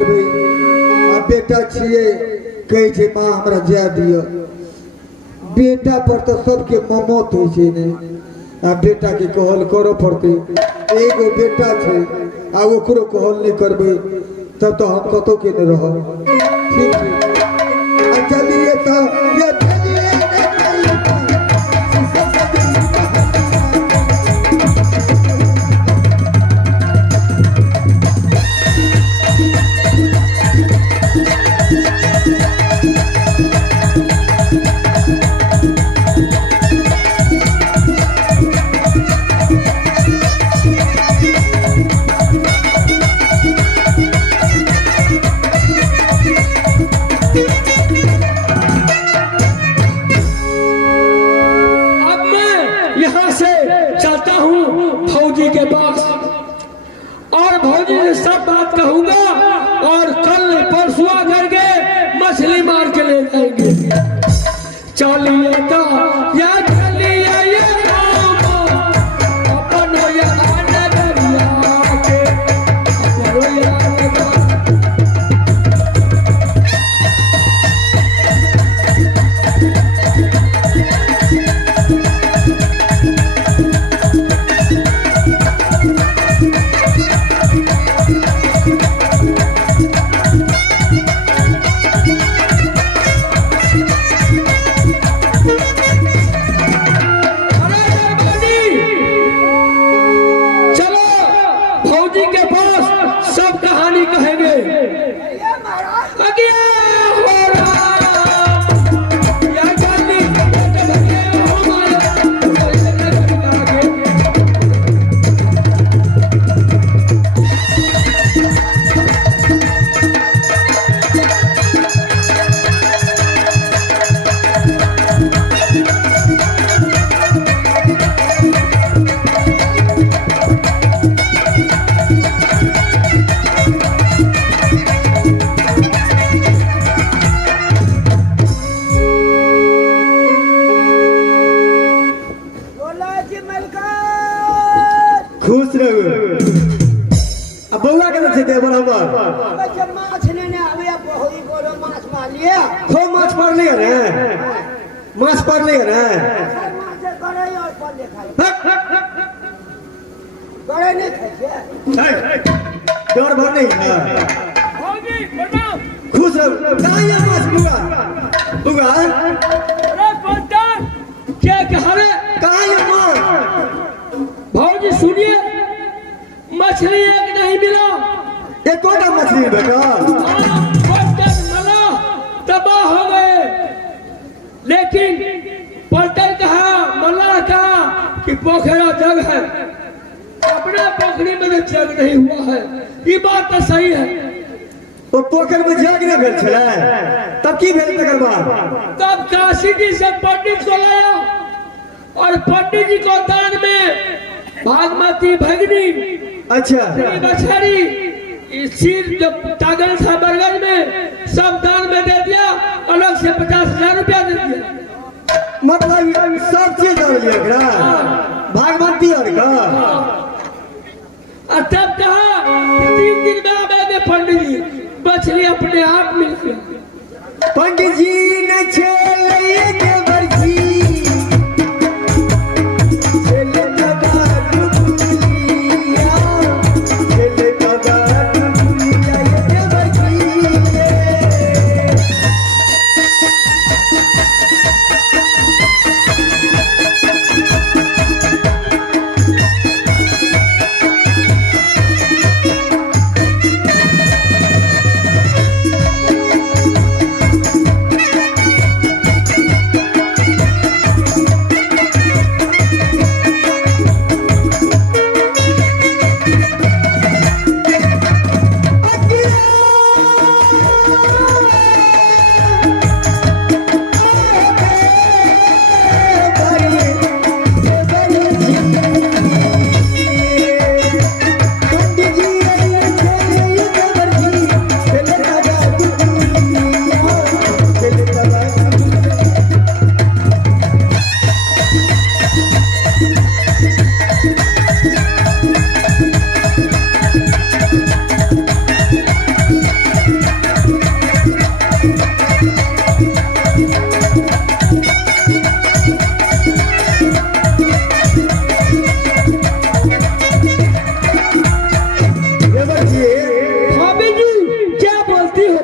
बेटा छिए कहे छे माँ हमरा जा दियो। बेटा पर तो सबके ममत हो छे ने। आ बेटा के कहल करो पड़ते। एगो बेटा छे आ ओकरो कहल नहीं करबे तब तो हम कतो के न रह। ठीक है चलिए तो ये सब बात कहूंगा और कल परसुआ करके मछली मार के ले जाएंगे। चलिए तो या चलिए ये अपन या नगरिया के अपन या खुश रहो। अब बउआ के से दे बराबर बच्चा माछ लेने आवे बहुत बड़ो माछ मार लिया। खूब माछ पड़ लिया रे। माछ पड़ लिया रे। माछ से करे और पल खाई। करे नहीं खाए। डर भर नहीं है। होगी बताओ। खुश रहो। कहाँ ये माछ बुआ? बुआ? अरे बंदा क्या कह रहे? कहाँ ये माछ? भाजी सुनिए मछली एक नहीं मिला। ये कौन मछली बेटा? पलटन मला तबाह हो गए। लेकिन पलटन कहा मल्ला कहा कि पोखरा जग है। अपना पोखरी में जग नहीं हुआ है। ये बात तो सही है। तो पोखर में जग न भेल छले तब की भेल तकर बाद? तब काशी जी से पंडित को लाया और पंडित जी को दान में भागमती भगनी अच्छा बछड़ी सिर जो टागल था बरगद में सब दान में दे दिया। अलग से 50,000 रुपया दे दिया। मतलब सब चीज दे दिया भागवती और का। और तब कहा 3 दिन में आवेंगे पंडित जी। मछली अपने आप मिल गई। पंडित जी ने छेले के बरसी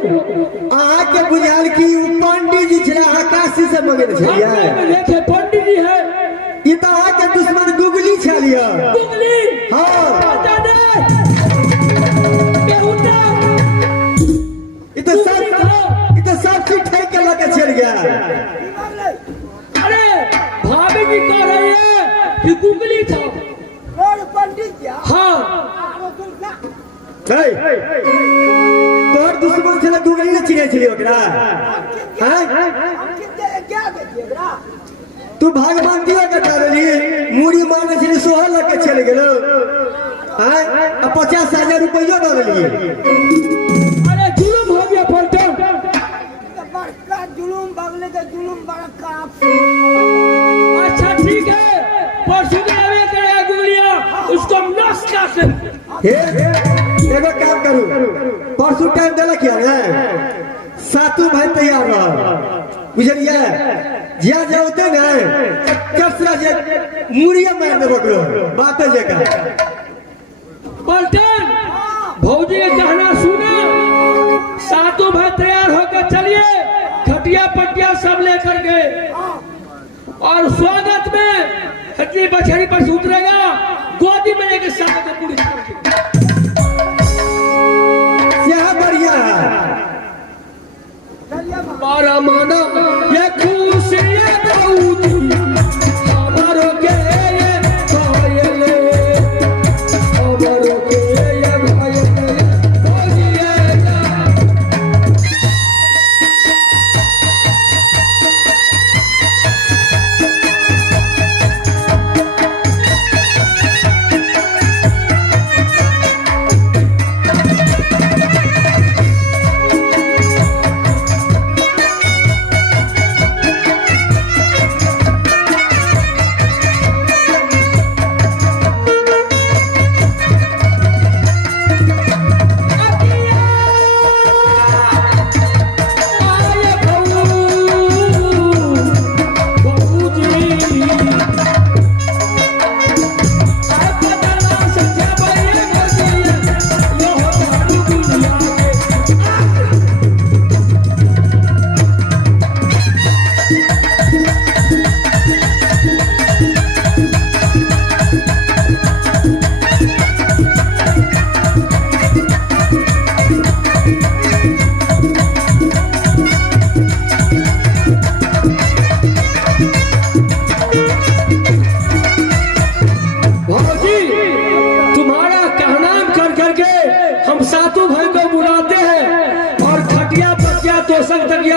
आके बुझाल की पंडित जी छला आकाशी से मगन छलिया देखे पंडित जी है ई तो आके दुश्मन गुगली छलिया गुगली हां बता दे बेहुदा ई तो सब चीज ठेक के लगे चल गया अरे भाभी जी कह रही है कि गुगली था और पंडित क्या हाँ तोर दुश्मन छला गुगली ने चिने छलियो ओकरा हैं क्या देखिए बरा तू भगवान दिया के करली मुड़ी मारने छली सोहर लगे चल गेलो हैं 50,000 रुपया दे देलिए अरे जुलूम हो गया पलटन बड़का जुलूम बगले के जुलूम बड़का अच्छा ठीक है परसों के आवे करेगा गुगलिया उसको नस नस हे एगो काम करू परसों टाइम देला क्या है सातों भाई तैयार रह बुझलिए जिया जाओते ना कसरा जे मुड़िया मार देबो करो बात जका पलटन भौजी के कहना सुना सातों भाई तैयार होकर चलिए खटिया पटिया सब लेकर के और स्वागत में खटिया बछड़ी पर से उतरेगा गोदी में लेके साथ को पूरी यह बढ़िया है मारा माना ये खुशियां दाऊदी हमारो के ये भाईले हमारो के ये भाईले भौजिएगा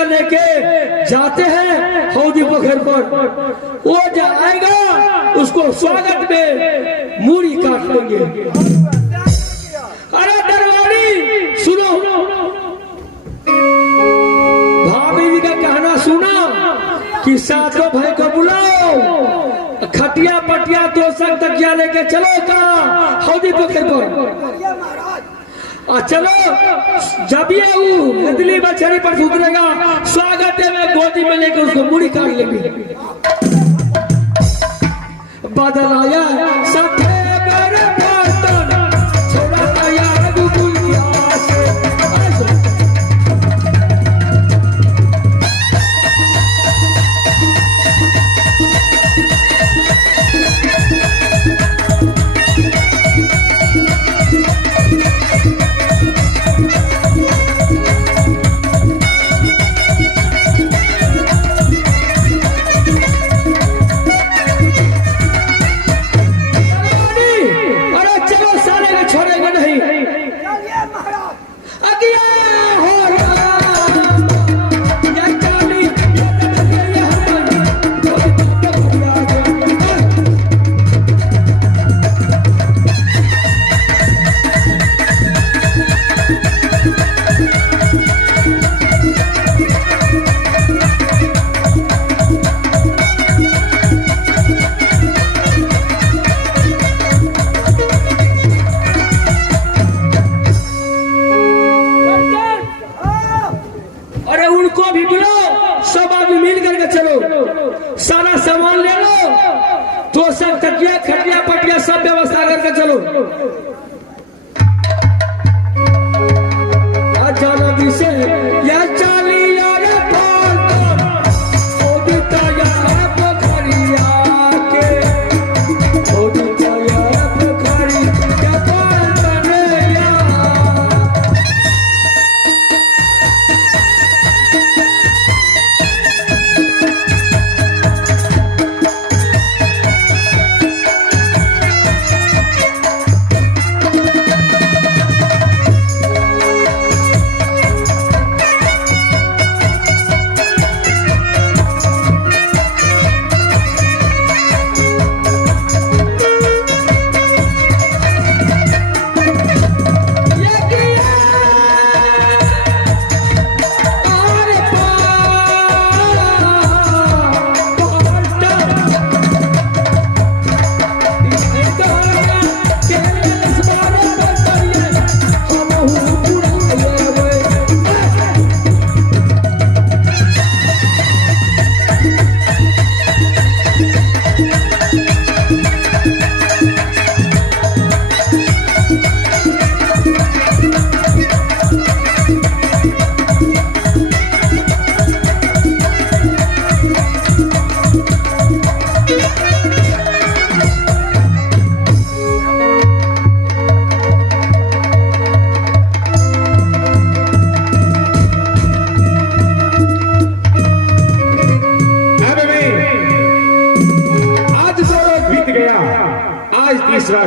लेके जाते हैं हौदी पोखर पर। वो जाएगा उसको स्वागत में मूड़ी काट लेंगे। अरे दरबारी सुनो, भाभी जी का कहना सुना कि सातों भाई को बुलाओ, खटिया पटिया तो संग तकिया लेके चलो का हौदी पोखर पर। चलो जब ये नदली बछड़ी पर उतरेगा स्वागत है में गोदी में लेकर उसको मुड़ी काट लेंगे। बादल आया सफेद बर्तन छोड़ा गया दुनिया से। सारा सामान ले लो तो सब तकिया खटिया पटिया सब व्यवस्था करके चलो। आज जाना भी से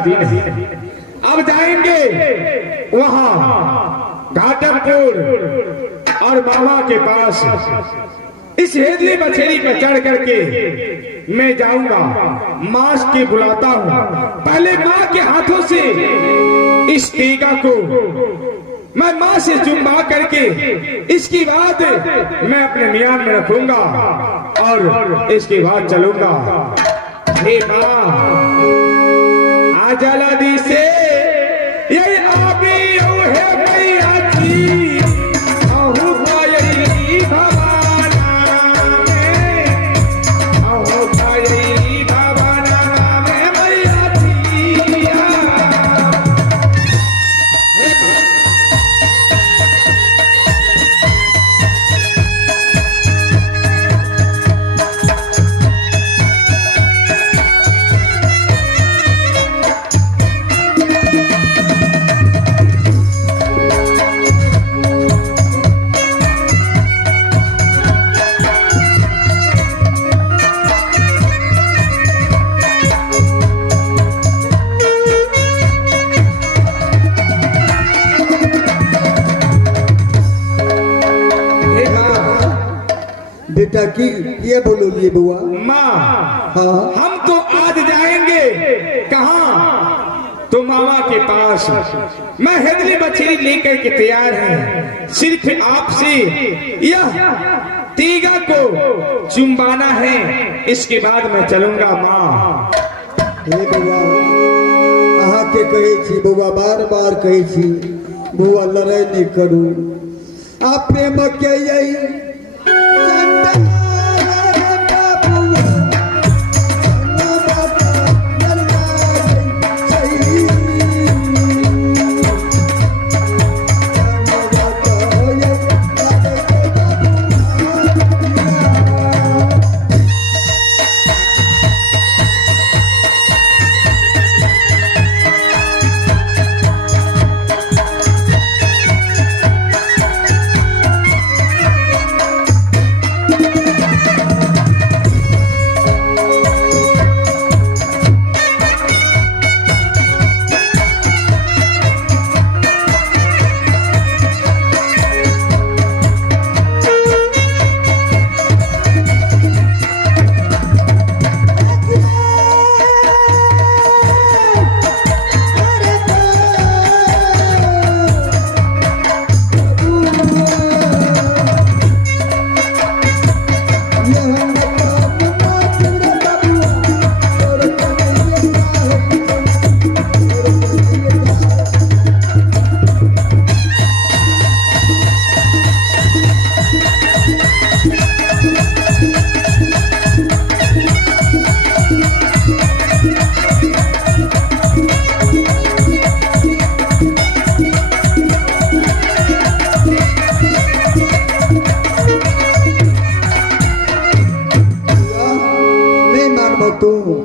दिन है। अब जाएंगे वहां घाटमपुर और मामा के पास। इस हेदली बछेरी पर चढ़ करके मैं जाऊंगा, मां के बुलाता हूं। पहले मां के हाथों से इस टीका को मैं मां से चुम्बा करके इसके बाद मैं अपने मियान में रखूंगा और इसके बाद चलूंगा। हे मां आ जल्दी से, ये आबी है मैया जी, आहू पायली भवाना में, आहू पायली भवाना में मैया जी। बेटा की ये बोलो लिए बुआ। माँ हाँ हम तो आज जाएंगे कहाँ? तो मामा के पास। मैं हेदली बछेरी लेकर के तैयार हूँ, सिर्फ आपसे यह तीगा को चुम्बाना है, इसके बाद मैं चलूंगा। माँ हे बुआ अहाँ के कहे छी बुआ, बार बार कहे छी बुआ लड़ाई नहीं करू। आप प्रेम के यही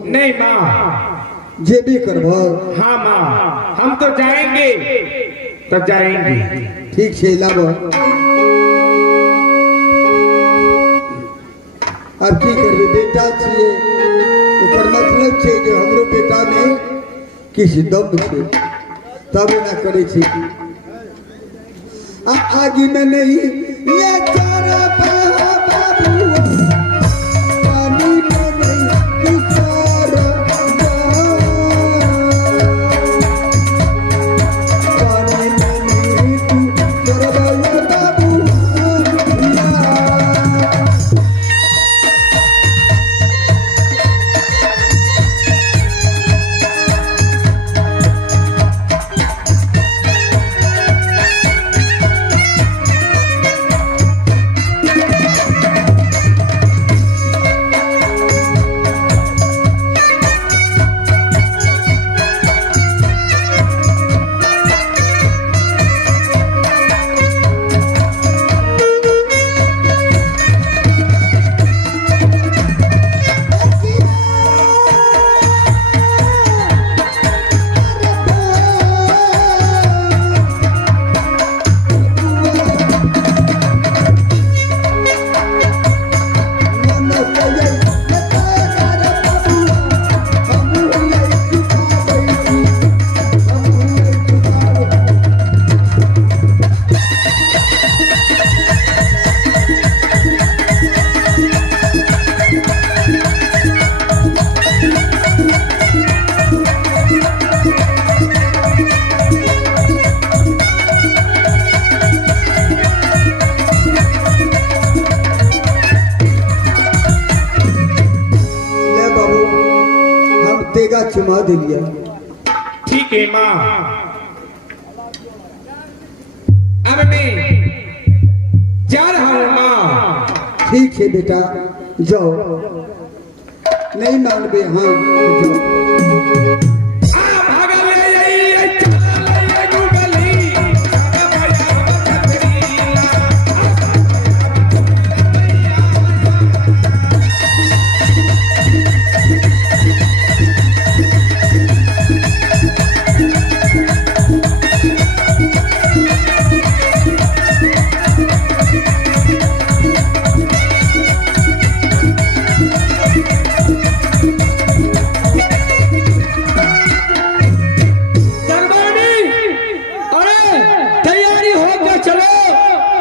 नहीं माँ, जे भी करबो। हाँ माँ हम तो जाएंगे, तब जाएंगे। ठीक है लाबो। अब की करबे, बेटा छिए, एकर मतलब छै जे हमरो बेटा में किछु दम छै, तब ना करे छी। आगे में नहीं ये चारा बाबू, पानी में नहीं चारा, पानी में नहीं तू चारा बाबू। बढ़ा दिलिया। ठीक है माँ, अब मैं जा रहा हूँ माँ। ठीक है बेटा, जाओ। नहीं मानबे? हाँ जाओ।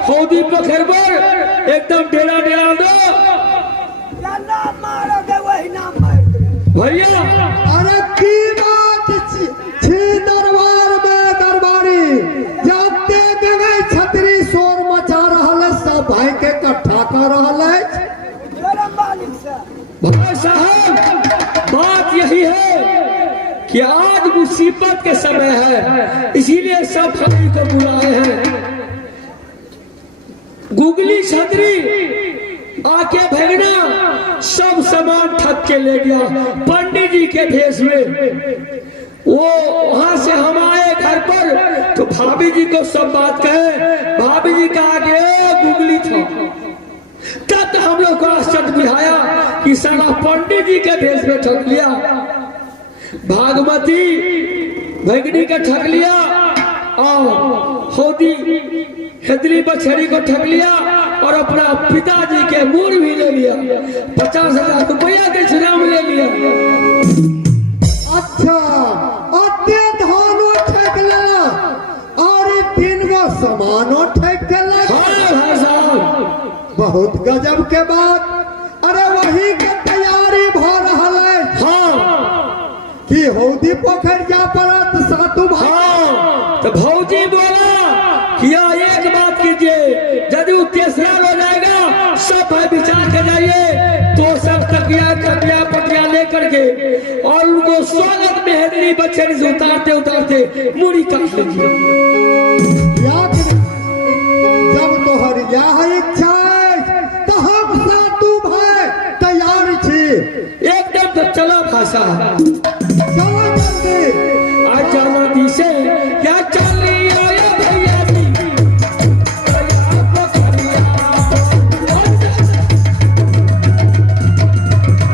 हौदी पोखर पर एकदम डेरा डेरा दो क्या नाम मारोगे वही नाम मार दो। भैया। अरे की बात छी दरबार में दरबारी जाते गए छतरी शोर मचा रहल है, सब भाई के इकट्ठा कर रहल है। मेरा मालिक से भाई साहब, बात यही है कि आज मुसीबत के समय है, इसीलिए सब भाई को बुलाए हैं। गुगली छतरी आके भगना सब सामान ठग के ले गया पंडित जी के भेष में। वो वहां से हम आए घर पर तो भाभी जी को सब बात कहे। भाभी जी कहा कि गुगली था। तब हम लोग को आश्चर्य दिखाया कि साला पंडित जी के भेष में ठग लिया, भागवती भगनी का ठग लिया और हौदी हेदली बछड़ी को ठग लिया और अपना पिताजी के मूर भी ले लिया। 50,000 रुपया के इनाम ले लिया। अच्छा, अत्य धानो ठग लेला और तीन गो सामानो ठग देला। हाँ भाई साहब, बहुत गजब के बात। अरे वही के तैयारी भ रहल है। हाँ कि हौदी पोखर जा पड़त सातु भाई। हाँ, तो भौजी बोला कि एक बात कीजिए, यदि वो तीसरा हो जाएगा सब भाई विचार कर जाइए तो सब तकिया कटिया पटिया लेकर के और उनको स्वागत में हेदरी बछड़ी से उतारते उतारते मूड़ी काट लीजिए। याद जब तोहर यह इच्छा है तो हम सातु भाई तैयार छी। एकदम तो चलो भाषा चलो जल्दी। आज जाना दी से क्या